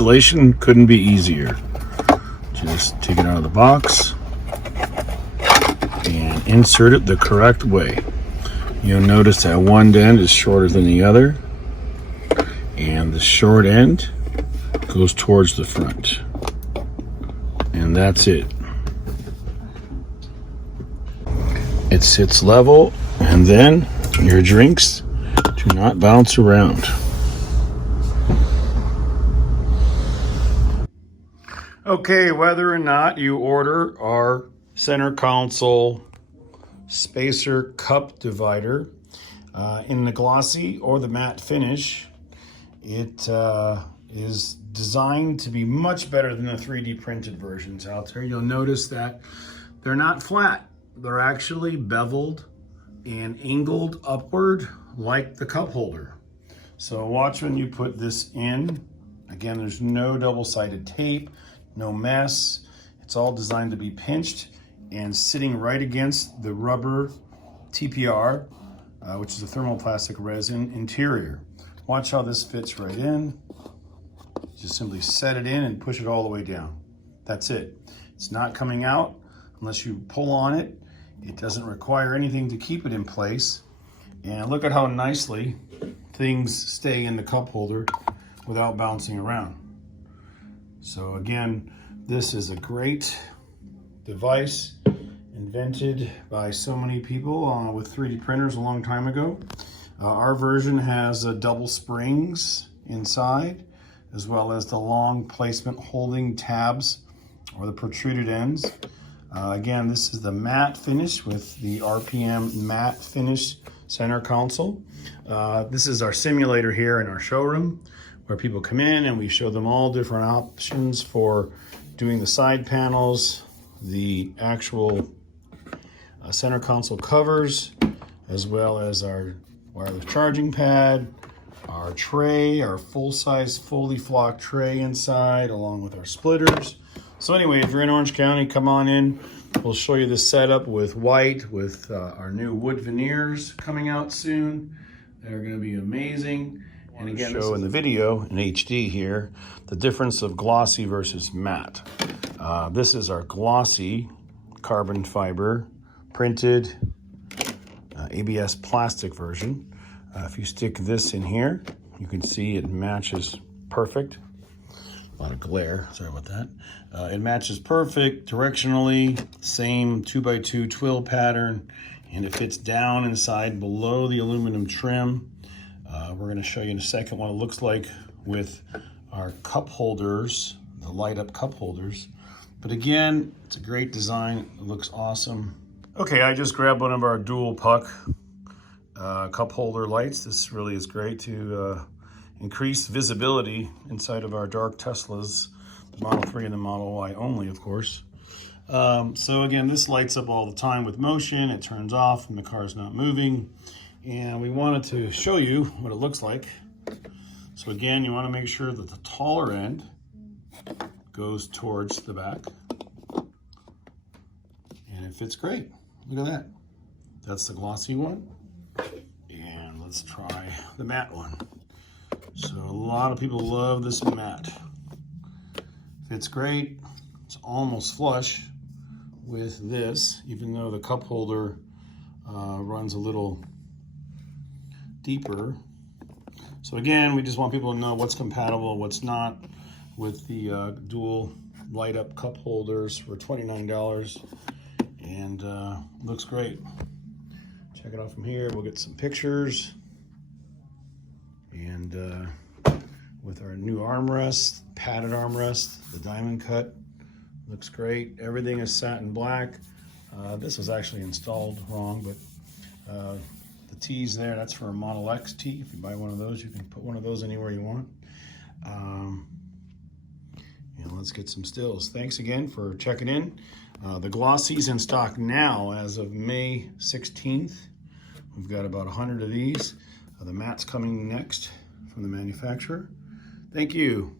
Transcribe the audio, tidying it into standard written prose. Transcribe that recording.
installation couldn't be easier. Just take it out of the box and insert it the correct way. You'll notice that one end is shorter than the other, and the short end goes towards the front. And that's it. It sits level, and then your drinks do not bounce around. Okay, whether or not you order our center console spacer cup divider in the glossy or the matte finish, it is designed to be much better than the 3D printed versions out there. You'll notice that they're not flat. They're actually beveled and angled upward like the cup holder. So watch when you put this in. Again, there's no double-sided tape, no mess. It's all designed to be pinched and sitting right against the rubber TPR, which is a thermoplastic resin interior. Watch how this fits right in. Just simply set it in and push it all the way down. That's it. It's not coming out unless you pull on it. It doesn't require anything to keep it in place. And look at how nicely things stay in the cup holder without bouncing around. So again, this is a great device invented by so many people with 3D printers a long time ago. Our version has double springs inside, as well as the long placement holding tabs or the protruded ends. Again, this is the matte finish with the RPM matte finish center console. This is our simulator here in our showroom where people come in and we show them all different options for doing the side panels, the actual center console covers, as well as our wireless charging pad, our tray, our full-size, fully flocked tray inside, along with our splitters. So anyway, if you're in Orange County, come on in. We'll show you the setup with white, with our new wood veneers coming out soon. They're going to be amazing. And again, show in the video in HD here the difference of glossy versus matte. This is our glossy carbon fiber printed ABS plastic version. If you stick this in here, you can see it matches perfect. A lot of glare, sorry about that. It matches perfect directionally, same 2x2 twill pattern, and it fits down inside below the aluminum trim. We're going to show you in a second what it looks like with our cup holders, the light up cup holders. But again, it's a great design. It looks awesome. Okay, I just grabbed one of our dual puck cup holder lights. This really is great to increase visibility inside of our dark Teslas, the Model 3 and the Model Y only, of course. So again, this lights up all the time with motion. It turns off when the car is not moving. And we wanted to show you what it looks like. So again, you want to make sure that the taller end goes towards the back. And it fits great. Look at that. That's the glossy one. And let's try the matte one. So a lot of people love this matte. Fits great. It's almost flush with this, even though the cup holder runs a little deeper. So again, we just want people to know what's compatible, what's not with the dual light up cup holders for $29. And looks great. Check it out from here. We'll get some pictures. And with our new armrest, padded armrest, the diamond cut, looks great. Everything is satin black. This was actually installed wrong, but the T's there, that's for a Model X T. If you buy one of those, you can put one of those anywhere you want. And let's get some stills. Thanks again for checking in. The Glossy's in stock now as of May 16th. We've got about 100 of these. The matte's coming next from the manufacturer. Thank you.